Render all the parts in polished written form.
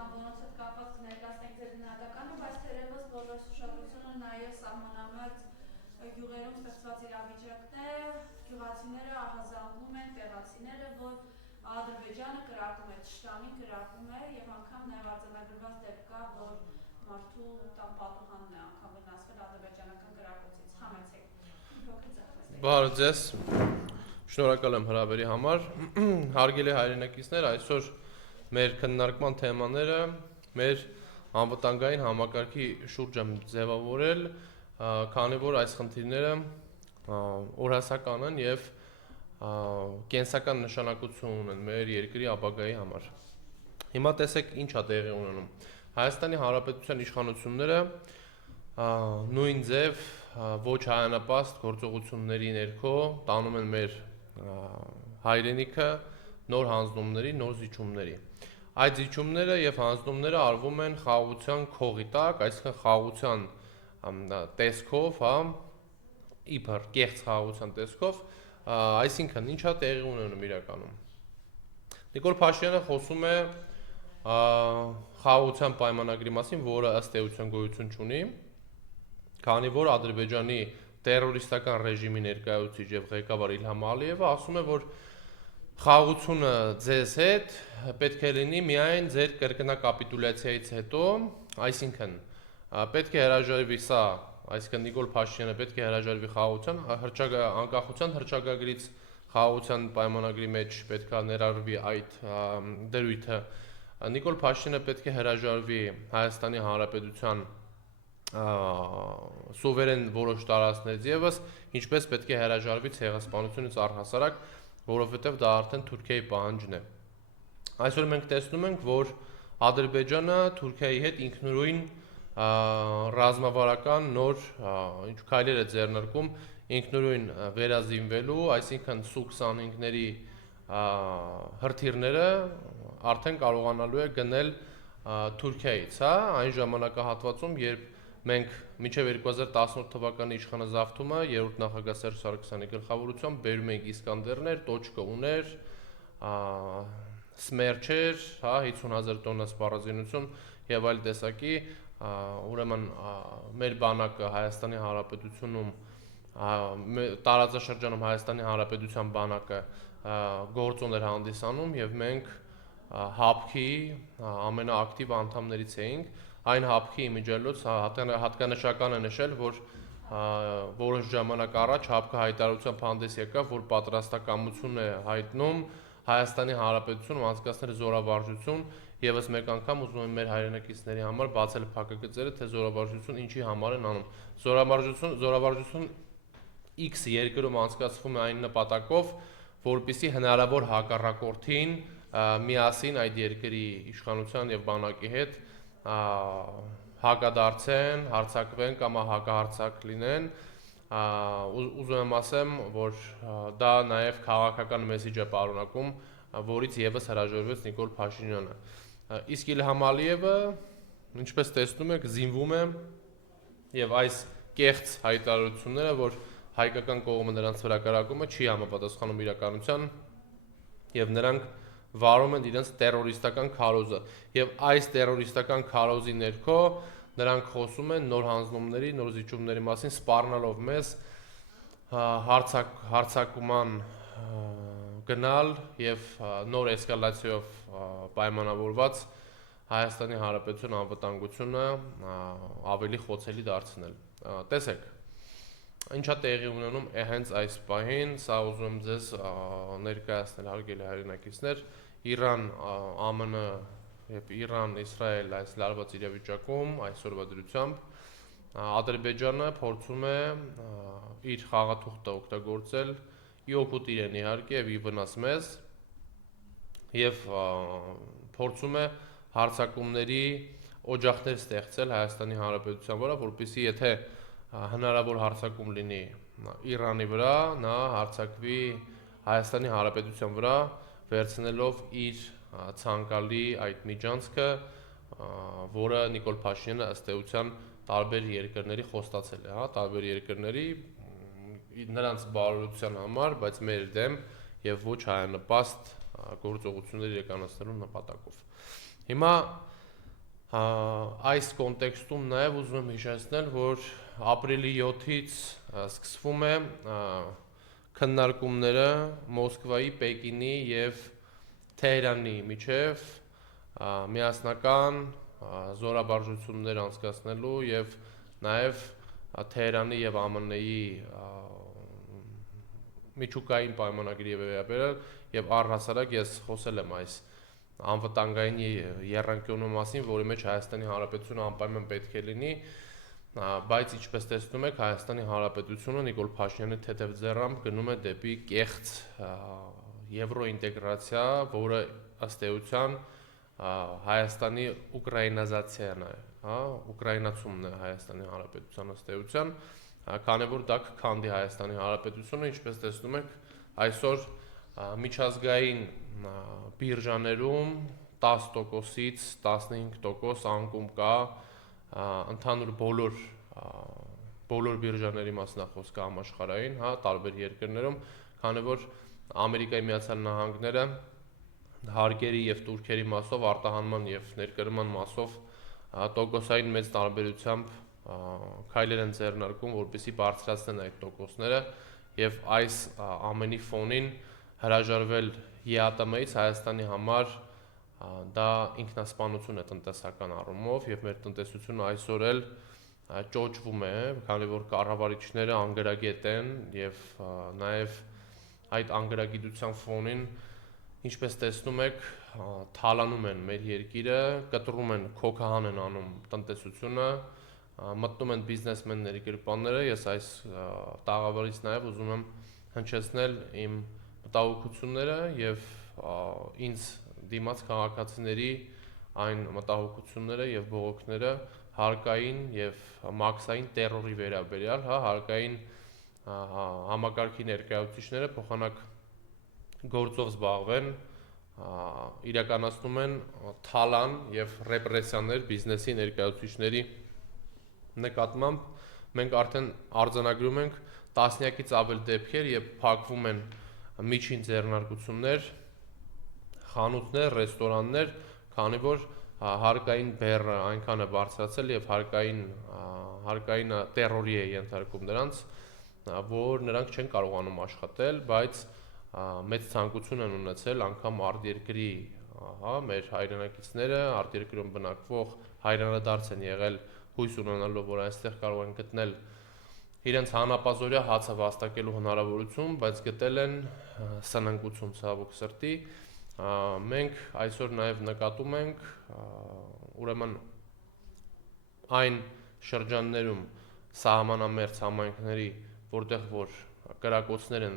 կամ որոնց հետ կապված կներկայացնեք ձեր գնահատականը, բայց թերևս բոլոր ուշադրությունը նաև սահմանամերձ գյուղերում ստեղծված իրավիճակն է, գյուղացիները ահազանգում են տեղացիները, որ Ադրբեջանը կրակում է, Թշնամին կրակում է եւ անգամ նաև արձանագրված դեպք կա, որ մարդու տան պատուհանն է անգամ վնասվել ադրբեջանական կրակոցից։ Համեցեք։ Փոքր ծախսեք։ Բարև ձեզ։ Շնորհակալ եմ հրավերի համար։ Հարգելի հայրենակիցներ, այսօր մեր քննարկման թեմաները մեր անվտանգային համակարգի շուրջ եմ ձևավորել, քանի որ այս խնդիրները օրհասական են եւ կենսական նշանակություն ունեն մեր երկրի ապագայի համար։ Հիմա տեսեք ինչ է տեղի ունենում։ Հայաստանի Հանրապետության իշխանությունները նույն ձև ոչ հայանապաստ գործողությունների ներքո տանում են մեր հայրենիքը նոր հանձնումների, նոր զիջումների։ Այդ զիջումները եւ հանձնումները արվում են խաղաղության քողի տակ, այսինքն խաղաղության տեսքով, իբր կեղծ խաղաղության տեսքով, այսինքն ինչա տեղի ունենում իրականում։ Նիկոլ Փաշինյանը խոսում է խաղաղության պայմանագրի մասին, որը ըստ էության գոյություն չունի, քանի որ Ադրբեջանի տերորիստական ռեժիմի ներկայացուցիչ եւ ղեկավար Իլհամ Ալիևը ասում է, որ խաղաղությունը ձեզ հետ պետք է լինի միայն ձեր կրկնակապիտուլյացիայից հետո, այսինքն պետք է հրաժարվի սա, այսինքն Նիկոլ Փաշինյանը պետք է հրաժարվի խաղաղության անկախության հռչակագրից, խաղաղության պայմանագրի մեջ պետք է ներառվի այդ դրույթը։ Նիկոլ Փաշինյանը պետք է հրաժարվի Հայաստանի Հանրապետության սուվերեն որոշ տարածքներից եւս, ինչպես պետք է հրաժարվի ցեղասպանությունից առհասարակ, որովհետեւ դա արդեն Թուրքիայի պահանջն է։ Այսօր մենք տեսնում ենք, որ Ադրբեջանը Թուրքիայի հետ ինքնուրույն ռազմավարական նոր քայլեր է ձեռնարկում ինքնուրույն վերազինվելու, այսինքն Սու-25-ների հրթիռները արդեն կարողանալու է գնել Թուրքիայից, այն ժամանակահատվածում, երբ մենք մինչև 2018 թվականի իշխանազավթումը երրորդ նախագահ Սերժ Սարգսյանի գլխավորությամբ բերում էինք Իսկանդերներ, Տոչկա ուներ, Սմերչեր, 50,000 տոննա սպառազինություն եւ այլ տեսակի, ուրեմն մեր բանակը Հայաստանի Հանրապետությունում տարածաշրջանում Հայաստանի Հանրապետության բանակը գործոն էր հանդիսանում եւ մենք ՀԱՊԿ-ի ամենաակտիվ անդամներից էինք։ Այն ՀԱՊԿ-ի իմիջիայլոց հատկանշական է նշել, որ որոշ ժամանակ առաջ ՀԱՊԿ-ը հայտարարությամբ հանդես եկավ, որ պատրաստակամություն է հայտնում Հայաստանի Հանրապետությունում անցկացնել զորավարժություն, եւս մեկ անգամ ուզում եմ մեր հայրենակիցների համար բացել փակագծերը, թե զորավարժություն ինչի համար են անում։ Զորավարժություն X երկրում անցկացվում է այն նպատակով, որպեսզի հնարավոր հակառակորդին միասին այդ երկրի իշխանության եւ բանակի հետ հակադարձեն, հարձակվեն կամ հակահարձակ լինեն, ուզում եմ ասեմ, որ դա նաև քաղաքական մեսիջ է պարունակում, որից եւս հրաժարվեց Նիկոլ Փաշինյանը։ Իսկ Իլհամ Ալիևը, ինչպես տեսնում եք, զինվում է եւ այս կեղծ հայտարարությունները, որ հայկական կողմը նրանց վրա կրակում է, չի համապատասխանում իրականության եւ նրանք վարում են իրենց տերորիստական քարոզը եւ այս տերորիստական քարոզի ներքո նրանք խոսում են նոր հանձնումների, նոր զիջումների մասին, սպառնալով մեզ հարձակման գնալ եւ նոր էսկալացիայով պայմանավորված Հայաստանի Հանրապետության անվտանգությունը ավելի խոցելի դարձնել։ Տեսեք, ինչա տեղի ունենում է հենց այս պահին, սա ուզում եմ ձեզ ներկայացնել հարգելի հայրենակիցներ, Իրան, ԱՄՆ եւ Իրան-Իսրայել այս լարված իրավիճակում, այսօրվա դրությամբ Ադրբեջանը փորձում է իր խաղաթուղթը օգտագործել ի օգուտ իրեն իհարկե եւ ի վնաս մեզ եւ փորձում է հարձակումների օջախներ ստեղծել Հայաստանի Հանրապետության վրա, որպեսզի եթե հնարավոր հարձակում լինի Իրանի վրա, նա հարձակվի Հայաստանի Հանրապետության վրա, վերցնելով իր ցանկալի այդ միջանցքը, որը Նիկոլ Փաշինյանը ըստ էության տարբեր երկրների խոստացել է, տարբեր երկրների նրանց բարօրության համար, բայց մեր դեմ եւ ոչ հայանպաստ գործողություններ իրականացնելու նպատակով։ Հիմա Այս կոնտեքստում նաև ուզում եմ հիշեցնել, որ ապրիլի 7-ից սկսվում է քննարկումները Մոսկվայի, Պեկինի եւ Թեհրանի միջև միասնական զորաբարժություններ անցկացնելու եւ նաև Թեհրանի եւ ԱՄՆ-ի միջուկային պայմանագրի վերաբերյալ եւ առհասարակ ես խոսել եմ այս անվտանգային եռանկյունու մասին, որի մեջ Հայաստանի Հանրապետությունը անպայման պետք է լինի, բայց ինչպես տեսնում եք, Հայաստանի Հանրապետությունը Նիկոլ Փաշինյանի թեթև ձեռամբ գնում է դեպի կեղծ եվրոինտեգրացիա, որը ըստ էության Հայաստանի ուկրաինազացիան է, ուկրաինացումն է Հայաստանի Հանրապետության ըստ էության, քանի որ դա կքանդի Հայաստանի Հանրապետությունը, ինչպես տեսնում եք, այսօր միջազգային բիրժաներում 10%-ից 15% անկում կա ընդհանուր բոլոր բիրժաների մասնախոսքը համաշխարհային, տարբեր երկրներում, քանի որ Ամերիկայի Միացյալ Նահանգները հարկերի եւ տուրքերի մասով արտահանման եւ ներկրման մասով տոկոսային մեծ տարբերությամբ քայլեր են ձեռնարկում, որպեսզի բարձրացնեն այդ տոկոսները եւ այս ամենի ֆոնին հրաժարվել ԵԱՏՄ-ից Հայաստանի համար դա ինքնասպանություն է տնտեսական առումով եւ մեր տնտեսությունը այսօր էլ ճոճվում է, քանի որ կառավարիչները անգրագետ են եւ նաեւ այդ անգրագիտության ֆոնին ինչպես տեսնում եք թալանում են մեր երկիրը, կտրում են քոքահան են անում տնտեսությունը, մտնում են բիզնեսմենների գրպանները, ես այս տաղավարից նաեւ ուզում եմ հնչեցնել իմ մտահոգությունները եւ ինձ դիմաց քաղաքացիների այն մտահոգությունները եւ բողոքները հարկային եւ մաքսային տերորի վերաբերյալ, հարկային համակարգի ներկայացուցիչները փոխանակ գործով զբաղվեն, իրականացնում են թալան եւ ռեպրեսիաներ բիզնեսի ներկայացուցիչների նկատմամբ, մենք արդեն արձանագրում ենք տասնյակից ավել դեպքեր եւ փակվում են միջին ձեռնարկություններ, խանութներ, ռեստորաններ, քանի որ հարկային բեռը այնքան է բարձրացել եւ հարկային տերորի է ենթարկում նրանց, որ նրանք չեն կարողանում աշխատել, բայց մեծ ցանկություն են ունեցել անգամ արտերկրի, մեր հայրենակիցները արտերկրում բնակվող հայրենադարձ են եղել հույս ունենալով, որ այստեղ կարող են գտնել իրենց հանապազորյա հացը վաստակելու հնարավորություն, բայց գտել են սնանկություն ցավոք սրտի։ Մենք այսօր նաև նկատում ենք ուրեմն այն շրջաններում սահմանամերձ համայնքների, որտեղ որ կրակոցներ են,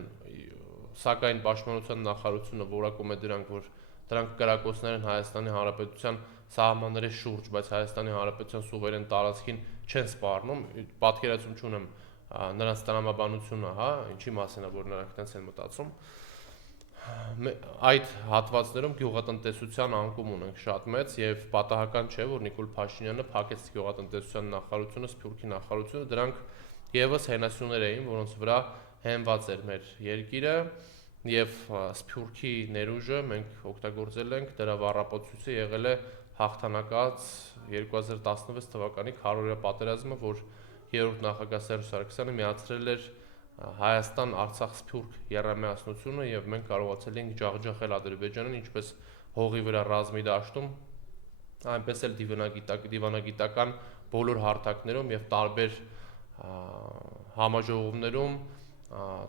սակայն Պաշտպանության նախարարությունը որակում է դրանք, որ դրանք կրակոցներ են Հայաստանի Հանրապետության սահմանների շուրջ, բայց Հայաստանի Հանրապետության սուվերեն տարածքին չեն սպառնում, պատկերացում չունեմ նրանց տրամաբանությունը, ինչի մասին է, որ նրանք այդպես են մտածում։ Այդ հատվածներում գյուղատնտեսության անկում ունենք շատ մեծ եւ պատահական չէ, որ Նիկոլ Փաշինյանը փակեց գյուղատնտեսության նախարարությունը, Սփյուռքի նախարարությունը, դրանք եւս հենասյուներ էին, որոնց վրա հենված էր մեր երկիրը եւ Սփյուռքի ներուժը մենք օգտագործել ենք, դրա վառապացույցը եղել է հաղթանակած 2016 թվականի քարորիա պատերազմը, որ երրորդ նախագահ Սերժ Սարգսյանը միացրել էր Հայաստան-Արցախ-Սփյուռք եռամիասնությունը եւ մենք կարողացել ենք ջախջախել Ադրբեջանին ինչպես հողի վրա ռազմի դաշտում, այնպես էլ դիվանագիտական բոլոր հարթակներում եւ տարբեր համաժողովներում,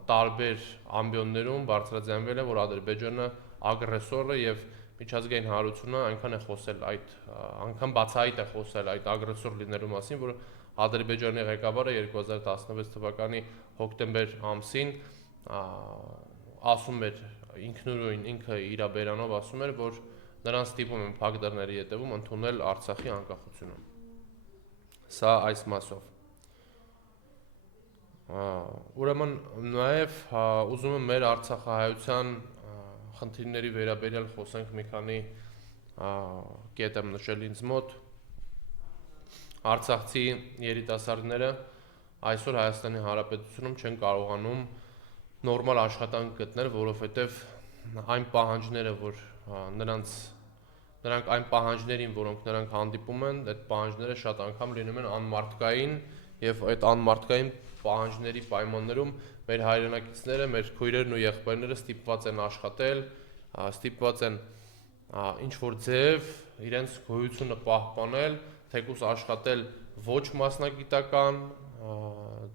տարբեր ամբիոններում բարձրաձայնվել է, որ Ադրբեջանը ագրեսոր է եւ միջազգային հանրությունը այնքան է խոսել այդ անգամ բացահայտ է խոսել այդ ագրեսոր լինելու մասին, որ Ադրբեջանի ղեկավարը 2016 թվականի հոկտեմբեր ամսին ասում էր ինքնուրույն ինքը իր բերանով ասում էր, որ նրանց ստիպում են փակ դռների հետևում ընդունել Արցախի անկախությունը։ Սա այս մասով։ Ուրեմն նաև ուզում եմ մեր արցախահայության խնդիրների վերաբերյալ խոսենք մի քանի կետ եմ նշել ինձ մոտ։ Արցախցի երիտասարդները այսօր Հայաստանի Հանրապետությունում չեն կարողանում նորմալ աշխատանք գտնել, որովհետև այն պահանջները, որ նրանց նրանք այն պահանջներին, որոնք նրանք հանդիպում են, այդ պահանջները շատ անգամ լինում են անմարդկային եւ այդ անմարդկային պահանջների պայմաններում մեր հայրենակիցները, մեր քույրերն ու եղբայրները ստիպված են աշխատել, ստիպված են ինչ որ ձև իրենց գոյությունը պահպանել, թեկուզ աշխատել ոչ մասնագիտական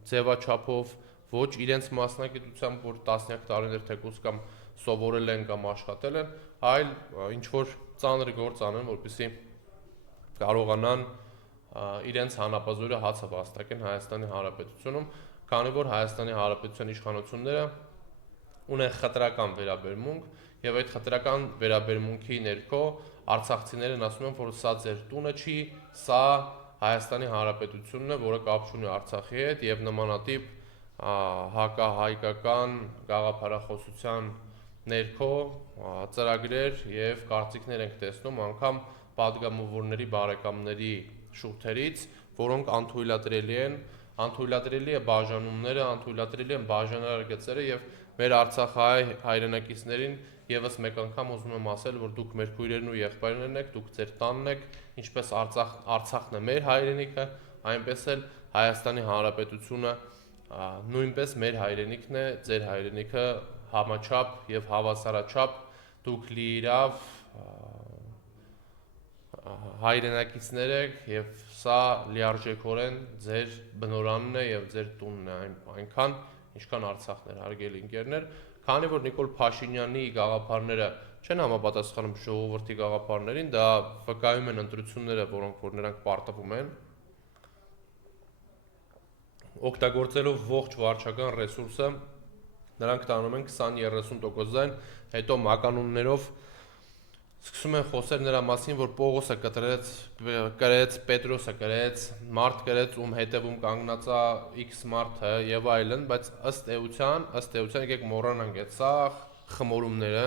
ձևաչափով, ոչ իրենց մասնագիտությամբ, որ տասնյակ տարիներ թեկուզ կամ սովորել են կամ աշխատել են, այլ ինչ որ ծանր գործ անեն, որպեսզի կարողանան իրենց հանապազույրը հացը վաստակեն Հայաստանի Հանրապետությունում, քանի որ Հայաստանի Հանրապետության իշխանությունները ունեն խտրական վերաբերմունք եւ այդ խտրական վերաբերմունքի ներքո արցախցիներն ասում են, որ սա ձեր տունը չի, սա Հայաստանի Հանրապետությունն է, որը կապ չունի Արցախի հետ եւ նմանատիպ հակահայկական գաղափարախոսության ներքո ծրագրեր եւ կարծիքներ ենք տեսնում անգամ падգամավորների բարեկամների շուրթերից, որոնք անթույլատրելի է բաժանումները, անթույլատրելի են բաժանարարգծերը եւ մեր Արցախահայ հայրենակիցներին եւս մեկ անգամ ուզում եմ ասել, որ դուք մեր քույրերն ու եղբայրներն եք, դուք ձեր տանն եք, ինչպես Արցախն է մեր հայրենիքը, այնպես էլ Հայաստանի Հանրապետությունը նույնպես մեր հայրենիքն է, ձեր հայրենիքը համաչափ եւ հավասարաչափ դուք լիիրավ հայրենակիցներ եք եւ սա լիարժեքորեն ձեր բնորանն է եւ ձեր տունն է այնքան ինչքան Արցախն է, հարգելի ընկերներ, քանի որ Նիկոլ Փաշինյանի գաղափարները չեն համապատասխանում ժողովրդի գաղափարներին, դա վկայում են ընտրությունները, որոնք որ նրանք պարտվում են, օգտագործելով ողջ վարչական ռեսուրսը, նրանք տանում են 20-30% հետո մականուններով սկսում են խոսել նրա մասին, որ Պողոսը կրեց, Պետրոսը կրեց, մարդ կրեց, ում հետևում կանգնած է X մարդը եւ այլն, բայց ըստ էության եկեք մոռանանք այդ սա խմորումները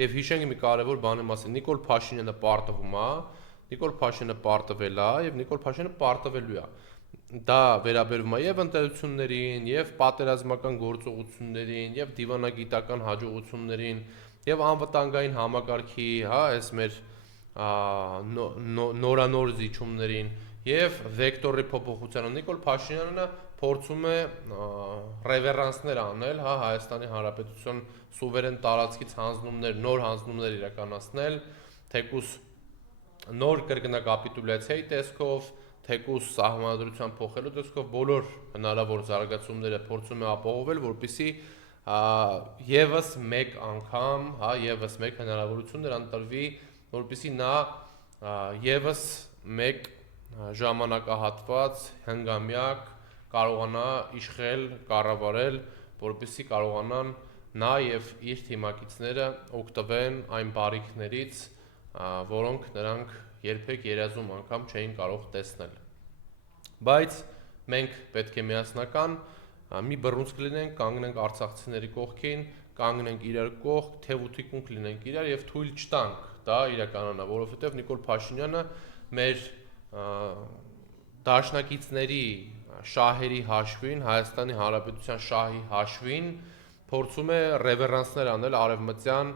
եւ հիշենք մի կարեւոր բանի մասին։ Նիկոլ Փաշինյանը պարտվում է, Նիկոլ Փաշինյանը պարտվել է եւ Նիկոլ Փաշինյանը պարտվելու է։ Դա վերաբերում է եւ ընտրություններին, եւ պատերազմական գործողություններին, եւ դիվանագիտական հաջողություններին, եւ անվտանգային համակարգի, այս մեր նորանոր զիջումներին, եւ վեկտորի փոփոխությանը Նիկոլ Փաշինյանը փորձում է ռևերանսներ անել, Հայաստանի Հանրապետության սուվերեն տարածքից հանձնումներ, նոր հանձնումներ իրականացնել, թեկուս նոր կրկնակապիտուլյացիայի տեսքով, թեկուս սահմանադրության փոխելու տեսքով բոլոր հնարավոր զարգացումները փորձում է ապահովել, որպեսզի եւս մեկ անգամ, եւս մեկ հնարավորություն նրան տրվի, որպեսզի նա եւս մեկ ժամանակահատված հնգամյակ կարողանա իշխել, կառավարել, որպեսզի կարողանան նա եւ իր թիմակիցները օգտվեն այն բարիքներից, որոնք նրանք երբեք երազում անգամ չէին կարող տեսնել։ Բայց մենք պետք է միասնական մի բռունցք լինենք, կանգնենք արցախցիների կողքին, կանգնենք իրար կողք, թեւութիկունք լինենք իրար եւ թույլ չտանք դա իրականանա, որովհետեւ Նիկոլ Փաշինյանը մեր դաշնակիցների շահերի հաշվին, Հայաստանի Հանրապետության շահի հաշվին փորձում է ռևերանսներ անել արևմտյան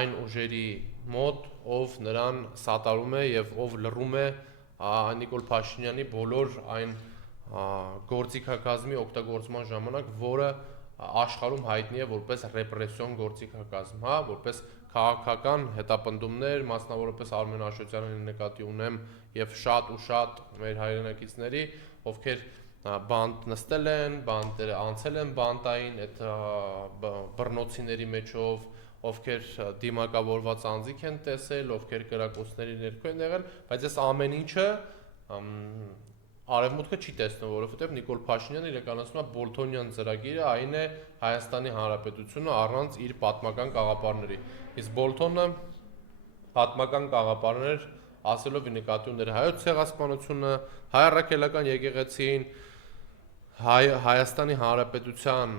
այն ուժերի մոտ, ով նրան սատարում է եւ ով լռում է Նիկոլ Փաշինյանի բոլոր այն գործիքակազմի օգտագործման ժամանակ, որը աշխարհում հայտնի է որպես ռեպրեսիոն գործիքակազմ, որպես քաղաքական հետապնդումներ, մասնավորապես Արմեն Աշոտյանի նկատի ունեմ եւ շատ մեր հայրենակիցների, ովքեր բանտ նստել են, բանտերը անցել են բանտային այդ բռնոցիների մեջով, ովքեր դիմակավորված անձիկ են տեսել, ովքեր կրակոցների ներքո են եղել, բայց այս ամեն ինչը արևմուտքը չի տեսնում, որովհետև Նիկոլ Փաշինյանը իրականացնում է Բոլթոնյան ծրագիրը, այն է Հայաստանի Հանրապետությունը առանց իր պատմական գաղափարների։ Իսկ Բոլթոնը պատմական գաղափարներ ասելով ի նկատի ուներ հայոց ցեղասպանությունը, հայ առաքելական եկեղեցին, Հայաստանի Հանրապետության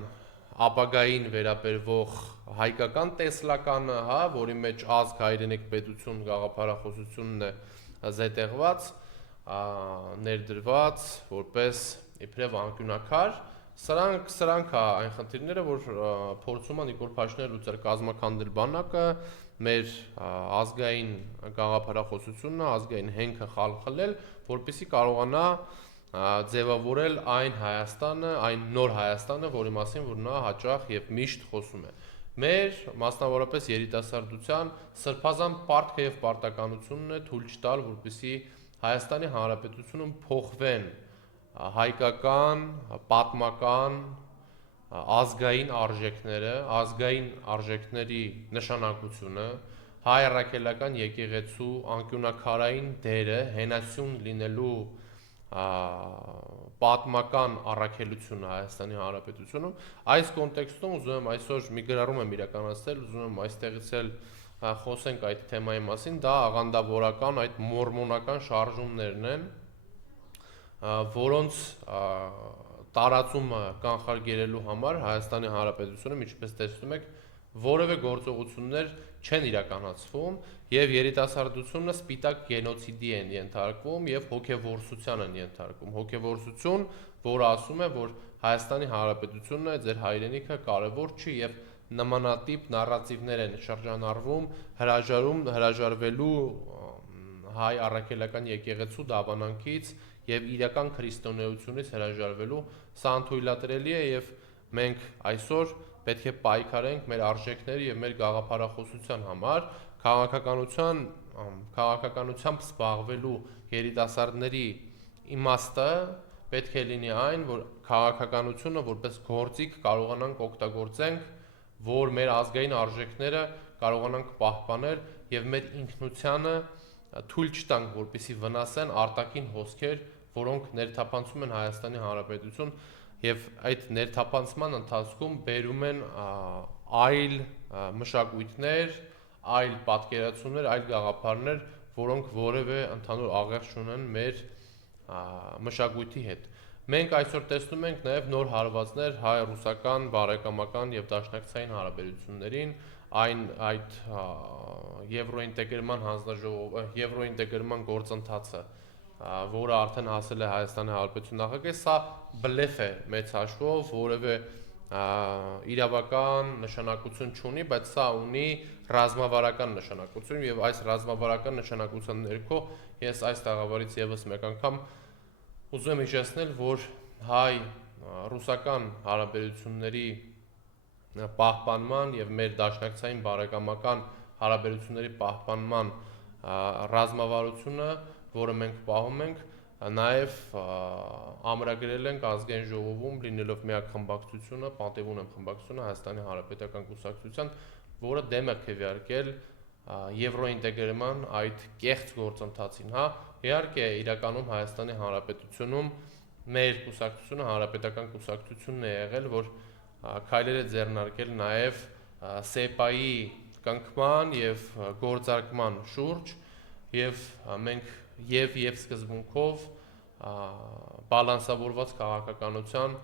ապագային վերաբերվող հայկական տեսլականը, որի մեջ ազգ, հայրենիք, պետություն գաղափարախոսությունն է զետեղված, ներդրված որպես իբրև անկյունակար, Սրանք այն խնդիրները, որ փորձում է Նիկոլ Փաշինյանը լուծել կազմակերպել բանակը, մեր ազգային գաղափարախոսությունը, ազգային հենքը խալխլել, որպեսզի կարողանա ձևավորել այն Հայաստանը, այն նոր Հայաստանը, որի մասին որ նա հաճախ եւ միշտ խոսում է։ Մեր մասնավորապես երիտասարդության սրբազան պարտքը եւ պարտականությունն է թույլ չտալ, որպեսզի Հայաստանի Հանրապետությունում փոխվեն հայկական, պատմական, ազգային արժեքները, ազգային արժեքների նշանակությունը, հայ առաքելական եկեղեցու անկյունաքարային դերը հենասյուն լինելու պատմական առաքելությունը Հայաստանի Հանրապետությունում, այս կոնտեքստում ուզում եմ այսօր մի գրառում եմ իրականացնել, ուզում եմ այստեղից էլ խոսենք այդ թեմայի մասին, դա աղանդավորական այդ մորմոնական շարժումներն են, որոնց տարածումը կանխարգելելու համար Հայաստանի Հանրապետությունում, ինչպես տեսնում եք, որևէ գործողություններ չեն իրականացվում եւ երիտասարդությունը սպիտակ գենոցիդի են ենթարկվում եւ հոգեվորսության են ենթարկվում։ Հոգեվորսություն, որը ասում է, որ Հայաստանի Հանրապետությունն է, ձեր հայրենիքը կարևոր չի եւ նմանատիպ նարատիվներ են շրջանառվում, հրաժարվելու հայ առաքելական եկեղեցու դավանանքից եւ իրական քրիստոնեությունից հրաժարվելու, սա անթույլատրելի է եւ մենք այսօր պետք է պայքարենք մեր արժեքների եւ մեր գաղափարախոսության համար, քաղաքականությամբ զբաղվելու երիտասարդների իմաստը պետք է լինի այն, որ քաղաքականությունը որպես գործիք կարողանանք օգտագործենք, որ մեր ազգային արժեքները կարողանանք պահպանել եւ մեր ինքնությանը թույլ չտանք, որպեսզի վնասեն արտաքին հոսքեր, որոնք ներթափանցում են Հայաստանի Հանրապետություն եւ այդ ներթափանցման ընթացքում բերում են այլ մշակույթներ, այլ պատկերացումներ, այլ գաղափարներ, որոնք որևէ ընդհանուր աղերս չունեն մեր մշակույթի հետ։ Մենք այսօր տեսնում ենք նաեւ նոր հարվածներ հայ-ռուսական, բարեկամական եւ դաշնակցային հարաբերություններին, այդ եվրոինտեգրման հանձնաժողովը, եվրոինտեգրման գործընթացը, որը արդեն հասել է Հայաստանի Հանրապետության նախագահ, սա բլեֆ է մեծ հաշվով, որևէ իրավական նշանակություն չունի, բայց սա ունի ռազմավարական նշանակություն եւ այս ռազմավարական նշանակության ներքո ես այս տաղավարից եւս մեկ անգամ ուզում եմ հիշեցնել, որ հայ-ռուսական հարաբերությունների պահպանման եւ մեր դաշնակցային բարեկամական հարաբերությունների պահպանման ռազմավարությունը, որը մենք պահում ենք, նաև ամրագրել ենք ազգային ժողովում լինելով միակ խմբակցությունը, պատիվուն եմ խմբակցությունը Հայաստանի Հանրապետական կուսակցության, որը դեմ է քվեարկել եվրոինտեգրման այդ կեղծ գործընթացին, հա, իհարկե իրականում Հայաստանի Հանրապետությունում մեր կուսակցությունը հանրապետական կուսակցությունն է եղել, որ քայլեր է ձեռնարկել նաև ՍԵՊԱ-ի կնքման եւ գործարկման շուրջ եւ մենք եւ սկզբունքով բալանսավորված քաղաքականության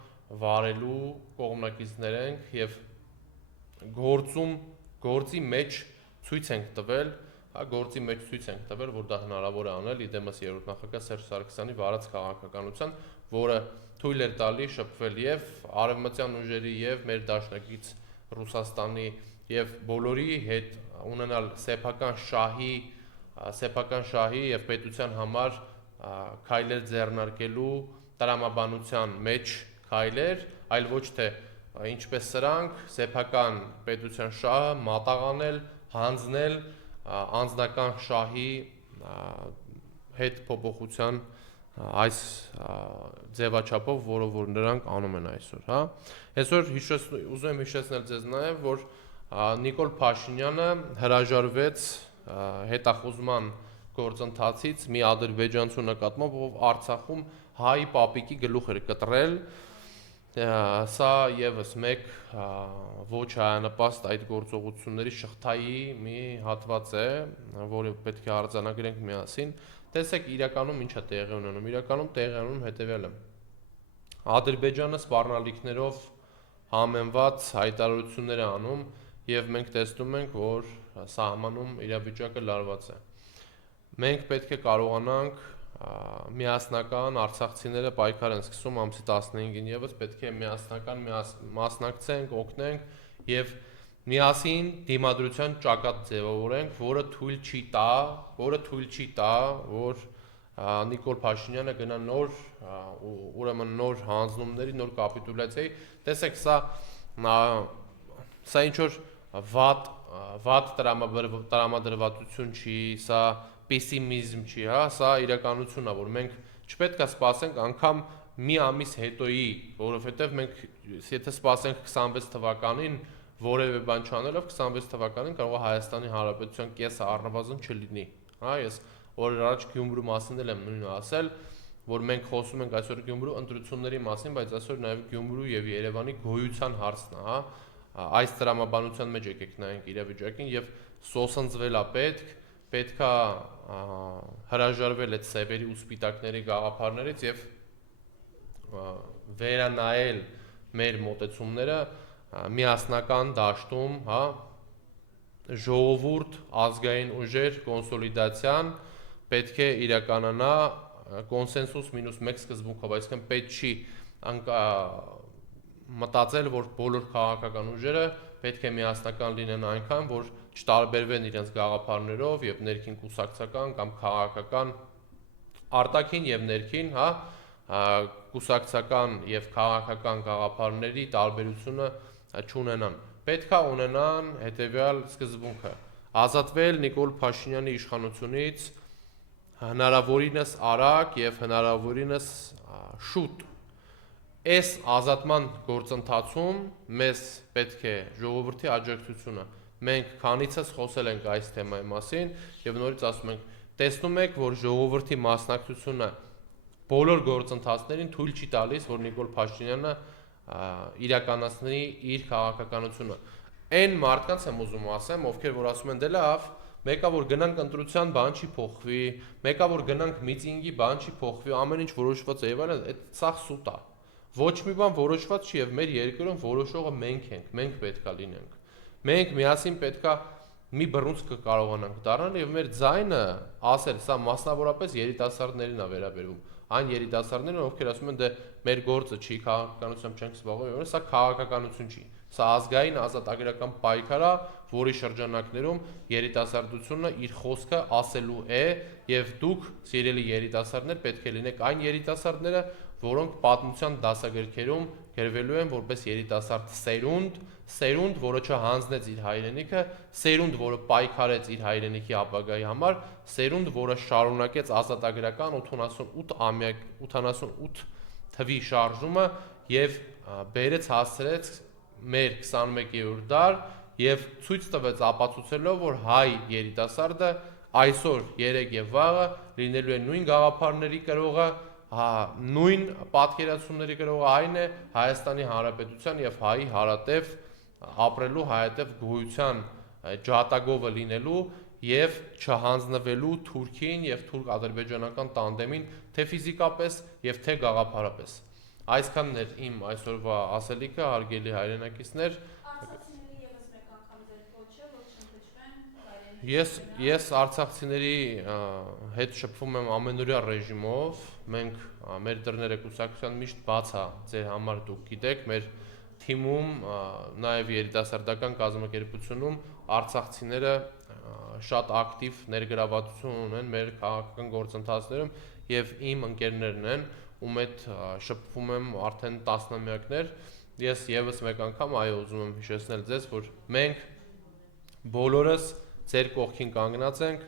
վարելու կողմնակիցներ ենք եւ գործի մեջ ցույց ենք տվել, որ դա հնարավոր է անել իդեմս երրորդ նախագահ Սերժ Սարգսյանի վարած քաղաքականության, որը թույլ էր տալի շփվել եւ արևմտյան ուժերի եւ մեր դաշնակից Ռուսաստանի եւ բոլորի հետ ունենալ սեփական շահի եւ պետության համար քայլեր ձեռնարկելու տրամաբանության մեջ քայլեր, այլ ոչ թե ինչպես սրանք սեփական պետության շահը մատաղանել, հանձնել անձնական շահի հետ փոփոխության այս ձևաչափով, որը որ նրանք անում են այսօր, հա։ Այսօր ուզում եմ հիշեցնել ձեզ նաև, որ Նիկոլ Փաշինյանը հրաժարվեց հետախուզման գործընթացից մի ադրբեջանցու նկատմամբ, ով Արցախում հայ պապիկի գլուխ էր կտրել, սա եւս մեկ ոչ հայանպաստ այդ գործողությունների շղթայի մի հատված է, որը պետք է արձանագրենք միասին։ Տեսեք իրականում ինչ է տեղի ունենում, իրականում տեղի ունենում հետևյալը։ Ադրբեջանը սպառնալիքներով համեմված հայտարարություններ է անում եւ մենք տեսնում ենք, որ սահմանում իրավիճակը լարված է։ Մենք պետք է կարողանանք միասնական արցախցիները պայքար են սկսում ամսի 15-ին եւս պետք է միասնական մասնակցենք, օգնենք եւ միասին դիմադրության ճակատ ձևավորենք, որը թույլ չի տա, որ Նիկոլ Փաշինյանը գնա նոր հանձնումների, նոր կապիտուլյացիայի, տեսեք, սա ինչ որ վատ տրամադրվածություն չի, սա պեսիմիզմ չի, հա, սա իրականությունն է, որ մենք չպետք է սպասենք անգամ մի ամիս հետոյի, որովհետև մենք եթե սպասենք 26 թվականին, որևէ բան չանելով 26 թվականին կարող է Հայաստանի Հանրապետության կեսը առնվազն չլինի, հա, ես օրեր առաջ Գյումրու մասին եմ նույնը ասել, որ մենք խոսում ենք այսօր Գյումրու ընտրությունների մասին, բայց այսօր նաև Գյումրու եւ Երևանի գոյության հարցն է, հա, այս տրամաբանության մեջ եկեք նայենք իրավիճակին եւ սոսնձվել է պետքա հրաժարվել այդ սևերի ու սպիտակների գաղափարներից եւ վերանայել մեր մոտեցումները միասնական դաշտում, հա, ժողովուրդ ազգային ուժեր կոնսոլիդացիան պետք է իրականանա կոնսենսուս մինուս 1 սկզբունքով, այսինքն պետք չի մտածել, որ բոլոր քաղաքական ուժերը պետք է միասնական լինեն այնքան, որ չտարբերվեն իրենց գաղափարներով եւ ներքին կուսակցական կամ քաղաքական արտաքին եւ ներքին, հա, կուսակցական եւ քաղաքական գաղափարների տարբերությունը չունենան։ Պետք է ունենան հետեւյալ սկզբունքը. ազատվել Նիկոլ Փաշինյանի իշխանությունից հնարավորինս արագ եւ հնարավորինս շուտ։ Այս ազատման գործընթացում մեզ պետք է ժողովրդի աջակցությունը։ Մենք քանիցս խոսել ենք այս թեմայի մասին եւ նորից ասում ենք, տեսնում եք, որ ժողովրդի մասնակցությունը բոլոր գործընթացներին թույլ չի տալիս, որ Նիկոլ Փաշինյանը իրականացնի իր քաղաքականությունը։ Այն մարդկանց եմ ուզում ասեմ, ովքեր որ ասում են, դե լավ, մեկա որ գնանք ընտրության, բան չի փոխվի, մեկա որ գնանք միտինգի, բան չի փոխվի, ամեն ինչ որոշված է եւ այլն, այդ սա սուտ է։ Ոչ մի բան որոշված չի եւ մեր երկրում որոշողը մենք ենք, մենք պետքա լինենք։ Մենք միասին պետքա մի բռունց կկարողանանք դառնալ եւ մեր ձայնը ասել, սա մասնավորապես երիտասարդներին է վերաբերվում։ Այն երիտասարդները, ովքեր ասում են, դե մեր գործը չի, քաղաքականությամբ չենք զբաղվում, սա քաղաքականություն չի։ Սա ազգային ազատագրական պայքար է, որի շրջանակներում երիտասարդությունը իր խոսքը ասելու է եւ դուք, սիրելի երիտասարդներ, պետք է լինեք այն երիտասարդները, որոնք պատմության դասագրքերում գրվելու են որպես երիտասարդ սերունդ, որը չհանձնեց իր հայրենիքը, սերունդ, որը պայքարեց իր հայրենիքի ապագայի համար, սերունդ, որը շարունակեց ազատագրական 88 թվի շարժումը եւ բերեց հասցրեց մեր 21-րդ դար եւ ցույց տվեց ապացուցելով, որ հայ երիտասարդը այսօր, երեկ եւ վաղը լինելու է նույն գաղափարների կրողը, նույն պատկերացումների կրողը, այն է Հայաստանի Հանրապետության եւ հայի հարատև ապրելու, հայատև գոյության ջատագովը լինելու եւ չհանձնվելու Թուրքին եւ թուրք-ադրբեջանական տանդեմին թե ֆիզիկապես եւ թե գաղափարապես։ Այսքանն էր իմ այսօրվա ասելիքը, հարգելի հայրենակիցներ։ Արցախցիների եւս մեկ անգամ ձեր կոչը, որ չընդգրկվեն Ես արցախցիների հետ շփվում եմ ամենօրյա ռեժիմով, մենք մեր դռները կուսակցության միշտ բաց է ձեր համար, դուք գիտեք, մեր թիմում, նաեւ երիտասարդական կազմակերպությունում արցախցիները շատ ակտիվ ներգրավվածություն ունեն մեր քաղաքական գործընթացներում եւ իմ ընկերներն են, ում հետ շփվում եմ արդեն տասնամյակներ։ Ես եւս մեկ անգամ ուզում եմ հիշեցնել ձեզ, որ մենք բոլորս ձեր կողքին կանգնած ենք,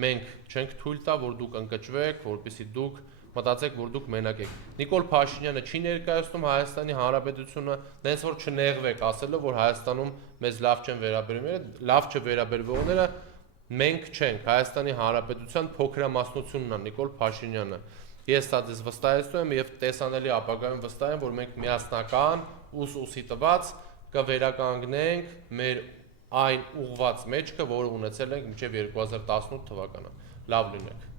մենք չենք թույլ տա, որ դուք ընկճվեք, որպեսզի դուք մտածեք, որ դուք մենակ եք։ Նիկոլ Փաշինյանը չի ներկայացնում Հայաստանի Հանրապետությունը, դες որ չնեղվեք ասելով, որ Հայաստանում մեզ լավ չեն վերաբերվում, լավ չվերաբերվողները մենք չենք, Հայաստանի Հանրապետության փոքրամասնությունն է Նիկոլ Փաշինյանը։ Ես դա ձեզ վստահեցնում եմ եւ տեսանելի ապագայում վստահ եմ, որ մենք միասնական ուսի տված կվերականգնենք մեր այն ուղված մեջքը, որը ունեցել ենք մինչև 2018 թվականը։ Լավ լինեք։